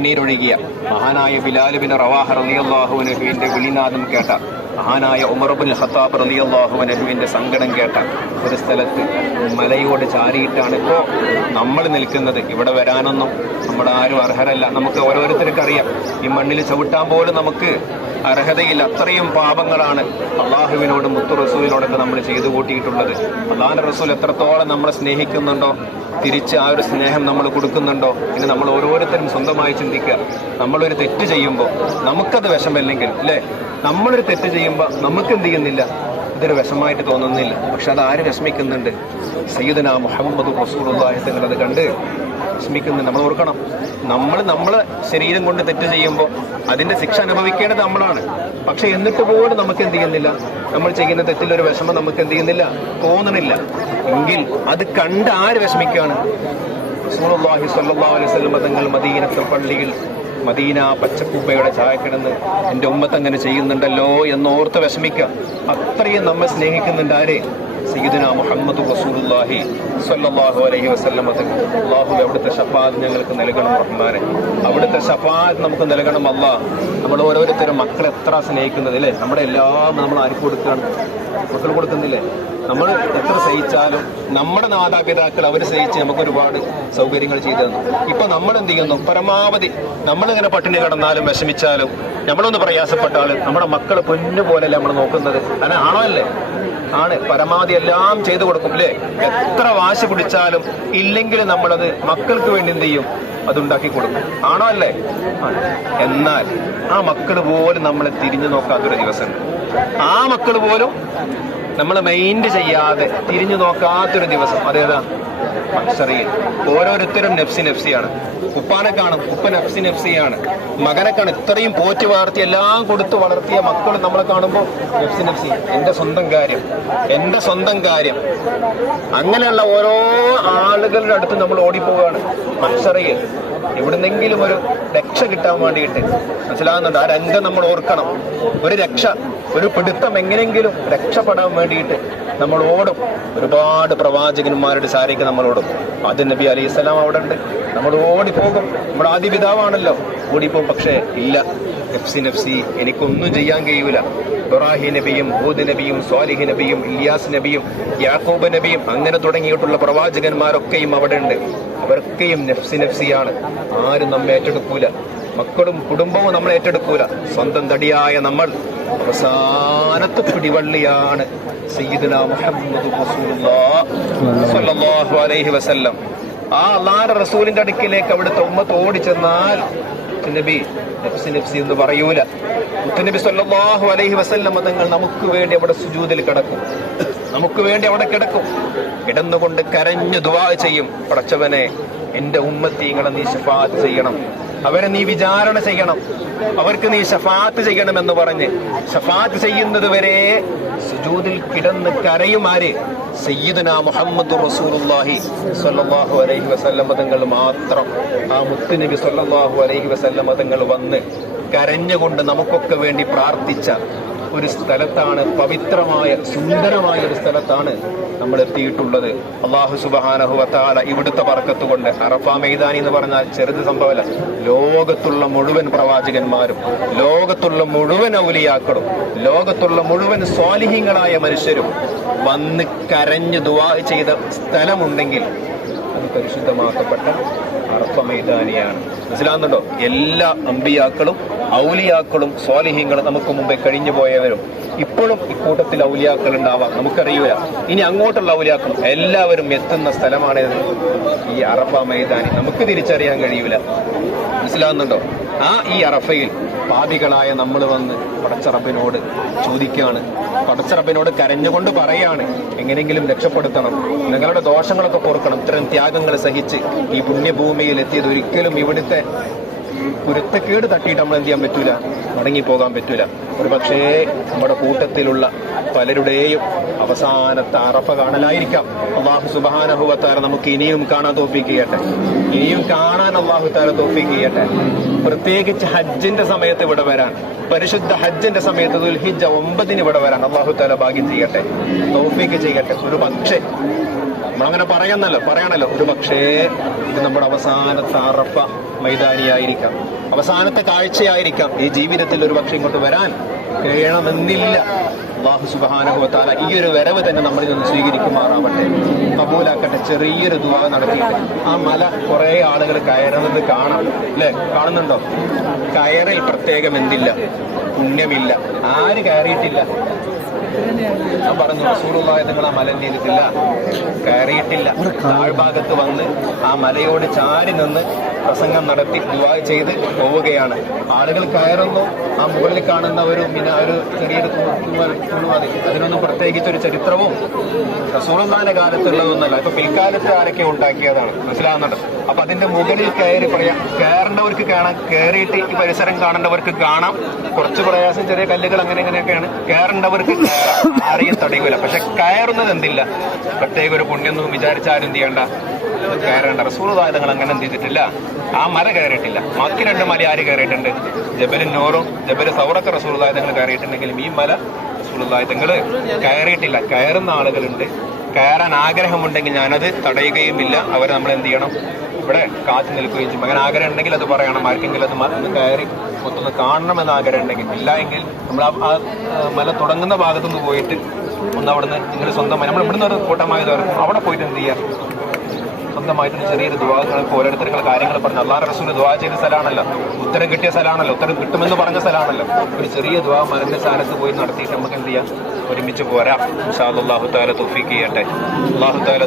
കണ്ണീരൊഴുകിയ മഹാനായ ബിലാലുബിന് റവാഹ റളിയല്ലാഹുവിന്റെ വിളിനാദം കേട്ട മഹാനായ ഉമർബുൽ ഖത്താബ് റളിയല്ലാഹുവിന്റെ സങ്കടം കേട്ട ഒരു സ്ഥലത്ത് മലയോട് ചാരിയിട്ടാണ് ഇപ്പോൾ നമ്മൾ നിൽക്കുന്നത്. ഇവിടെ വരാനൊന്നും നമ്മുടെ ആരും അർഹരല്ല. നമുക്ക് ഓരോരുത്തർക്കും അറിയാം. ഈ മണ്ണിൽ ചവിട്ടാൻ പോലും നമുക്ക് അർഹതയിൽ അത്രയും പാപങ്ങളാണ് അള്ളാഹുവിനോടും മുത്തു റസൂലിനോടൊക്കെ നമ്മൾ ചെയ്തു കൂട്ടിയിട്ടുള്ളത്. അള്ളാഹ് റസൂൽ എത്രത്തോളം നമ്മളെ സ്നേഹിക്കുന്നുണ്ടോ തിരിച്ച് ആ ഒരു സ്നേഹം നമ്മൾ കൊടുക്കുന്നുണ്ടോ എന്ന് നമ്മൾ ഓരോരുത്തരും സ്വന്തമായി ചിന്തിക്കുക. നമ്മളൊരു തെറ്റ് ചെയ്യുമ്പോൾ നമുക്കത് വിഷമല്ലെങ്കിൽ അല്ലേ? നമ്മളൊരു തെറ്റ് ചെയ്യുമ്പോൾ നമുക്ക് എന്ത് ചെയ്യുന്നില്ല? ഇതൊരു വിഷമായിട്ട് തോന്നുന്നില്ല. പക്ഷെ അത് ആര് വിഷമിക്കുന്നുണ്ട്? സയ്യിദന മുഹമ്മദ് റസൂലുള്ളാഹി തങ്ങൾ അത് കണ്ട് വിഷമിക്കുന്നുണ്ട്. നമ്മൾ ഓർക്കണം. നമ്മൾ നമ്മളെ ശരീരം കൊണ്ട് തെറ്റ് ചെയ്യുമ്പോൾ അതിന്റെ ശിക്ഷ അനുഭവിക്കേണ്ടത് നമ്മളാണ്. പക്ഷെ എന്നിട്ട് പോലും നമുക്ക് എന്ത് ചെയ്യുന്നില്ല? നമ്മൾ ചെയ്യുന്ന തെറ്റിലൊരു വിഷമം നമുക്ക് എന്ത് ചെയ്യുന്നില്ല? തോന്നണില്ല. എങ്കിൽ അത് കണ്ട് ആര് വിഷമിക്കുകയാണ് റസൂലുള്ളാഹി സ്വല്ലല്ലാഹു അലൈഹി വസല്ലം തങ്ങൾ മദീനത്തെ പള്ളിയിൽ മദീന പച്ചക്കുപ്പയുടെ ചായ കിടന്ന് എന്റെ ഉമ്മത്തങ്ങനെ ചെയ്യുന്നുണ്ടല്ലോ എന്നോർത്ത് വിഷമിക്കുക. അത്രയും നമ്മെ സ്നേഹിക്കുന്നുണ്ട് ആരെ? സീദന മുഹമ്മദ് റസൂലുള്ളാഹി സ്വല്ലല്ലാഹു അലൈഹി വസല്ലം അള്ളാഹു അവിടുത്തെ ഷഫാദ് ഞങ്ങൾക്ക് നൽകണം റഹ്മാനെ. അവിടുത്തെ ഷഫാദ് നമുക്ക് നൽകണം അള്ളാഹ്. നമ്മൾ ഓരോരുത്തരും മക്കളെ എത്ര സ്നേഹിക്കുന്നത് അല്ലേ? നമ്മുടെ എല്ലാം നമ്മൾ ആർക്ക് കൊടുക്കുകയാണ്? മക്കൾ കൊടുക്കുന്നില്ലേ? നമ്മൾ എത്ര സഹിച്ചാലും നമ്മുടെ മാതാപിതാക്കൾ അവർ സഹിച്ച് നമുക്ക് ഒരുപാട് സൗകര്യങ്ങൾ ചെയ്തു തന്നു. ഇപ്പൊ നമ്മൾ എന്ത് ചെയ്യുന്നു? പരമാവധി നമ്മളിങ്ങനെ പട്ടിണി കിടന്നാലും വിഷമിച്ചാലും നമ്മളൊന്ന് പ്രയാസപ്പെട്ടാലും നമ്മുടെ മക്കൾ പൊന്നു പോലെയല്ലേ നമ്മൾ നോക്കുന്നത്? അങ്ങനെ ആണോ അല്ലേ ആണ്. പരമാവധി എല്ലാം ചെയ്തു കൊടുക്കും അല്ലേ? എത്ര വാശി പിടിച്ചാലും ഇല്ലെങ്കിൽ നമ്മളത് മക്കൾക്ക് വേണ്ടി എന്ത് ചെയ്യും? അതുണ്ടാക്കി കൊടുക്കും. ആണോ അല്ലേ? എന്നാൽ ആ മക്കൾ പോലും നമ്മളെ തിരിഞ്ഞു നോക്കാത്തൊരു ദിവസമുണ്ട് ആ മക്കൾ പോലും നമ്മൾ മൈൻഡ് ചെയ്യാതെ തിരിഞ്ഞു നോക്കാത്തൊരു ദിവസം. അതേതാ അക്ഷറിയിൽ ഓരോരുത്തരും നെഫ്സി നെഫ്സിയാണ്. ഉപ്പാനെ കാണും. ഉപ്പ നെഫ്സി നെഫ്സിയാണ്. മകനെ കാണും. ഇത്രയും പോറ്റി വളർത്തി എല്ലാം കൊടുത്തു വളർത്തിയ മക്കൾ നമ്മളെ കാണുമ്പോൾ നെഫ്സി നെഫ്സി. എന്റെ സ്വന്തം കാര്യം. എന്റെ സ്വന്തം കാര്യം. അങ്ങനെയുള്ള ഓരോ ആളുകളുടെ അടുത്ത് നമ്മൾ ഓടിപ്പോവുകയാണ് അക്ഷറയിൽ എവിടുന്നെങ്കിലും ഒരു രക്ഷ കിട്ടാൻ വേണ്ടിയിട്ട് മനസ്സിലാകുന്നുണ്ട്. ആ രംഗം നമ്മൾ ഓർക്കണം. ഒരു രക്ഷ ഒരു പിടുത്തം എങ്ങനെയെങ്കിലും രക്ഷപ്പെടാൻ വേണ്ടിയിട്ട് നമ്മൾ ഓടും ഒരുപാട് പ്രവാചകന്മാരുടെ സാരിക്ക് നമ്മൾ ഓടും ആദ്യം നബി അലൈഹി സ്വലാം അവിടെ ഉണ്ട്. നമ്മൾ ഓടിപ്പോകും. നമ്മൾ ആദ്യ പിതാവാണല്ലോ. ഓടിപ്പോകും പക്ഷേ ഇല്ല. നഫ്സി നഫ്സി എനിക്കൊന്നും ചെയ്യാൻ കഴിയൂല. ഇബ്രാഹിം നബിയും ഹൂദ് നബിയും സ്വാലിഹ് നബിയും ഇലിയാസ് നബിയും യാക്കൂബ് നബിയും അങ്ങനെ തുടങ്ങിയിട്ടുള്ള പ്രവാചകന്മാരൊക്കെയും അവിടെ ഉണ്ട് അവർക്കെയും നഫ്സി നഫ്സിയാണ്. ആരും നമ്മെ ഏറ്റെടുക്കൂല. മക്കളും കുടുംബവും നമ്മൾ ഏറ്റെടുക്കൂല. സ്വന്തം തടിയായ നമ്മൾ അവസാനത്തെ പിടിവള്ളിയാണ് അലൈഹി വസല്ലം. ആ അള്ളാഹ് റസൂലിന്റെ അടുക്കിലേക്ക് അവിടുത്തെ ഉമ്മത്ത് ഓടിച്ചെന്നാൽ നബി നഫ്സി നഫ്സി എന്ന് പറയൂല. മുത്തുനബി സല്ലല്ലാഹു അലൈഹി വസല്ലം തങ്ങൾ നമുക്ക് വേണ്ടി അവിടെ സുജൂതിൽ കിടക്കും. നമുക്ക് വേണ്ടി അവിടെ കിടക്കും. കിടന്നുകൊണ്ട് കരഞ്ഞു ദുവാ ചെയ്യും. പടച്ചവനെ എന്റെ ഉമ്മത്തീങ്ങളെ നീ ശഫാത്ത് ചെയ്യണം. അവരെ നീ വിചാരണ ചെയ്യണം. അവർക്ക് നീ ഷഫാത്ത് ചെയ്യണം എന്ന് പറഞ്ഞ്. ഷഫാത്ത് ചെയ്യുന്നത് വരെ സുജൂദിൽ കിടന്ന് കരയും ആര്? സയ്യിദുന മുഹമ്മദ് റസൂലുള്ളാഹി സ്വല്ലല്ലാഹു അലൈഹി വസല്ലം തങ്ങൾ മാത്രം. ആ മുത്തുനബി സ്വല്ലല്ലാഹു അലൈഹി വസല്ലം തങ്ങൾ വന്ന് കരഞ്ഞുകൊണ്ട് നമുക്കൊക്കെ വേണ്ടി പ്രാർത്ഥിച്ച ഒരു സ്ഥലത്താണ് പവിത്രമായ സുന്ദരമായ ഒരു സ്ഥലത്താണ് നമ്മൾ എത്തിയിട്ടുള്ളത്. അള്ളാഹു സുബഹാനഹുവത്താല ഇവിടുത്തെ പറക്കത്ത് കൊണ്ട് അറഫ മൈതാനി എന്ന് പറഞ്ഞാൽ ചെറുത് സംഭവമല്ല. ലോകത്തുള്ള മുഴുവൻ പ്രവാചകന്മാരും ലോകത്തുള്ള മുഴുവൻ ഔലിയാക്കളും ലോകത്തുള്ള മുഴുവൻ സ്വാലിഹ്യങ്ങളായ മനുഷ്യരും വന്ന് കരഞ്ഞ് ദുവാ ചെയ്ത സ്ഥലമുണ്ടെങ്കിൽ അത് പരിശുദ്ധമാക്കപ്പെട്ട അറഫ മൈതാനിയാണ്. മനസ്സിലാകുന്നുണ്ടോ എല്ലാ അമ്പിയാക്കളും ഔലിയാക്കളും സ്വാലിഹ്യങ്ങളും നമുക്ക് മുമ്പേ കഴിഞ്ഞു പോയവരും ഇപ്പോഴും ഇക്കൂട്ടത്തിൽ ഔലിയാക്കൾ ഉണ്ടാവാം. നമുക്കറിയൂല. ഇനി അങ്ങോട്ടുള്ള ഔലിയാക്കൾ എല്ലാവരും എത്തുന്ന സ്ഥലമാണ് ഈ അറഫ മൈതാനി. നമുക്ക് തിരിച്ചറിയാൻ കഴിയൂല. മനസ്സിലാകുന്നുണ്ടോ ആ ഈ അറഫയിൽ പാപികളായ നമ്മൾ വന്ന് പടച്ചറപ്പിനോട് ചോദിക്കുകയാണ്. പടച്ചറപ്പിനോട് കരഞ്ഞുകൊണ്ട് പറയാണ് എങ്ങനെയെങ്കിലും രക്ഷപ്പെടുത്തണം. നിങ്ങളുടെ ദോഷങ്ങളൊക്കെ പൊറുക്കണം. ഇത്തരം ത്യാഗങ്ങൾ സഹിച്ച് ഈ പുണ്യഭൂമിയിൽ എത്തിയത് ഒരിക്കലും ഇവിടുത്തെ കുരുത്തക്കേട് തട്ടിയിട്ട് നമ്മൾ എന്ത് ചെയ്യാൻ പറ്റൂല? മടങ്ങി പോകാൻ പറ്റൂല. ഒരു പക്ഷേ നമ്മുടെ കൂട്ടത്തിലുള്ള പലരുടെയും അവസാനത്തെ അറഫ കാണലായിരിക്കാം. അള്ളാഹു സുബാനഹുവത്താര നമുക്ക് ഇനിയും കാണാൻ തോപ്പിക്കുകയട്ടെ ഇനിയും കാണാൻ അള്ളാഹു താര തോപ്പിക്കുകയട്ടെ പ്രത്യേകിച്ച് ഹജ്ജിന്റെ സമയത്ത് ഇവിടെ വരാൻ പരിശുദ്ധ ഹജ്ജിന്റെ സമയത്ത് ദുൽഹിജ ഒമ്പതിന് ഇവിടെ വരാൻ അള്ളാഹു താല ഭാഗ്യം ചെയ്യട്ടെ. തോഫിക്ക് ചെയ്യട്ടെ. ഒരു പക്ഷേ നമ്മളങ്ങനെ പറയുന്നല്ലോ പറയണല്ലോ. ഒരു പക്ഷേ ഇത് നമ്മുടെ അവസാനത്തെ അറഫ മൈതാനിയായിരിക്കാം. അവസാനത്തെ കാഴ്ചയായിരിക്കാം ഈ ജീവിതത്തിൽ ഒരു പക്ഷെ ഇങ്ങോട്ട് വരാൻ. കഴിയണമെന്നില്ല. അള്ളാഹു സുബാനുഭവത്താല ഈ ഒരു വരവ് തന്നെ നമ്മളിൽ നിന്ന് സ്വീകരിക്കുമാറാവട്ടെ. കബൂലാക്കട്ടെ. ചെറിയൊരു ദുവാ നടത്തിയിട്ട് ആ മല കുറെ ആളുകൾ കയറുന്നത് കാണാം. അല്ലെ? കാണുന്നുണ്ടോ? കയറിൽ പ്രത്യേകം എന്തില്ല? പുണ്യമില്ല. ആര് കയറിയിട്ടില്ല? ഞാൻ പറഞ്ഞു സൂറുമായി നിങ്ങൾ ആ മല കയറിയിട്ടില്ല. താഴ്ഭാഗത്ത് വന്ന് ആ മലയോട് ചാരി നിന്ന് പ്രസംഗം നടത്തി ദുവാ ചെയ്ത് പോവുകയാണ്. ആളുകൾ കയറുന്നു ആ മുകളിൽ കാണുന്ന ഒരു പിന്നെ ഒരു ചെറിയൊരു അതിനൊന്നും പ്രത്യേകിച്ച് ഒരു ചരിത്രവും റസൂറുള്ളാന്റെ കാലത്തുള്ളതൊന്നല്ല ഇപ്പൊ പിൽക്കാലത്ത് ആരൊക്കെ ഉണ്ടാക്കിയതാണ്. മനസ്സിലാകുന്നുണ്ട് അപ്പൊ അതിന്റെ മുകളിൽ കയറി പറയാം. കയറേണ്ടവർക്ക് കാണാം. കയറിയിട്ട് ഈ പരിസരം കാണേണ്ടവർക്ക് കാണാം. കുറച്ച് പ്രയാസം ചെറിയ കല്ലുകൾ അങ്ങനെ ഇങ്ങനെയൊക്കെയാണ്. കയറേണ്ടവർക്ക് കയറാം. ആരെയും തടയൂല. പക്ഷെ കയറുന്നത് എന്തില്ല? പ്രത്യേക ഒരു പുണ്യൊന്നും വിചാരിച്ചാരും എന്ത് ചെയ്യേണ്ട. കയറേണ്ട. റസൂളുദായതങ്ങൾ അങ്ങനെ ചെയ്തിട്ടില്ല. ആ മല കയറിയിട്ടില്ല. ബാക്കി രണ്ട് മല ആര് കയറിയിട്ടുണ്ട്? ജബൽ നോറും ജബൽ സൗറൊക്കെ റസൂളുദായതങ്ങൾ കയറിയിട്ടുണ്ടെങ്കിലും ഈ മല റസൂളുദായതങ്ങൾ കയറിയിട്ടില്ല. കയറുന്ന ആളുകളുണ്ട്. കയറാൻ ആഗ്രഹമുണ്ടെങ്കിൽ ഞാനത് തടയുകയുമില്ല. അവരെ നമ്മൾ എന്ത് ചെയ്യണം? ഇവിടെ കാത്തു നിൽക്കുകയും ചെയ്യും. അങ്ങനെ ആഗ്രഹം ഉണ്ടെങ്കിൽ അത് പറയണം. ആർക്കെങ്കിലും അത് ഒന്ന് കയറി മൊത്തം കാണണമെന്ന് ആഗ്രഹം ഉണ്ടെങ്കിൽ ഇല്ല എങ്കിൽ നമ്മൾ ആ മല തുടങ്ങുന്ന ഭാഗത്തുനിന്ന് പോയിട്ട് ഒന്ന് അവിടുന്ന് നിങ്ങൾ സ്വന്തമായി നമ്മൾ ഇവിടുന്ന് ഒരു കൂട്ടമായത് അവിടെ പോയിട്ട് എന്ത് ചെയ്യാം? സ്വന്തമായിട്ട് ചെറിയൊരു ദുവാങ്ങൾക്ക് ഓരോരുത്തരുടെ കാര്യങ്ങൾ പറഞ്ഞു അള്ളാഹ് റസൂൽ ദുവാ ചെയ്ത സ്ഥലമാണല്ലോ. ഉത്തരം കിട്ടിയ സ്ഥലമാണല്ലോ. ഉത്തരം കിട്ടുമെന്ന് പറഞ്ഞ സ്ഥലമാണല്ലോ. ഒരു ചെറിയ ദുവാ മരന്റെ സ്ഥാനത്ത് പോയി നടത്തിയിട്ട് നമുക്ക് എന്ത് ചെയ്യാം? ഒരുമിച്ച് പോരാം. അള്ളാഹു താല തുഫീക്ക് ചെയ്യട്ടെ. അള്ളാഹു താല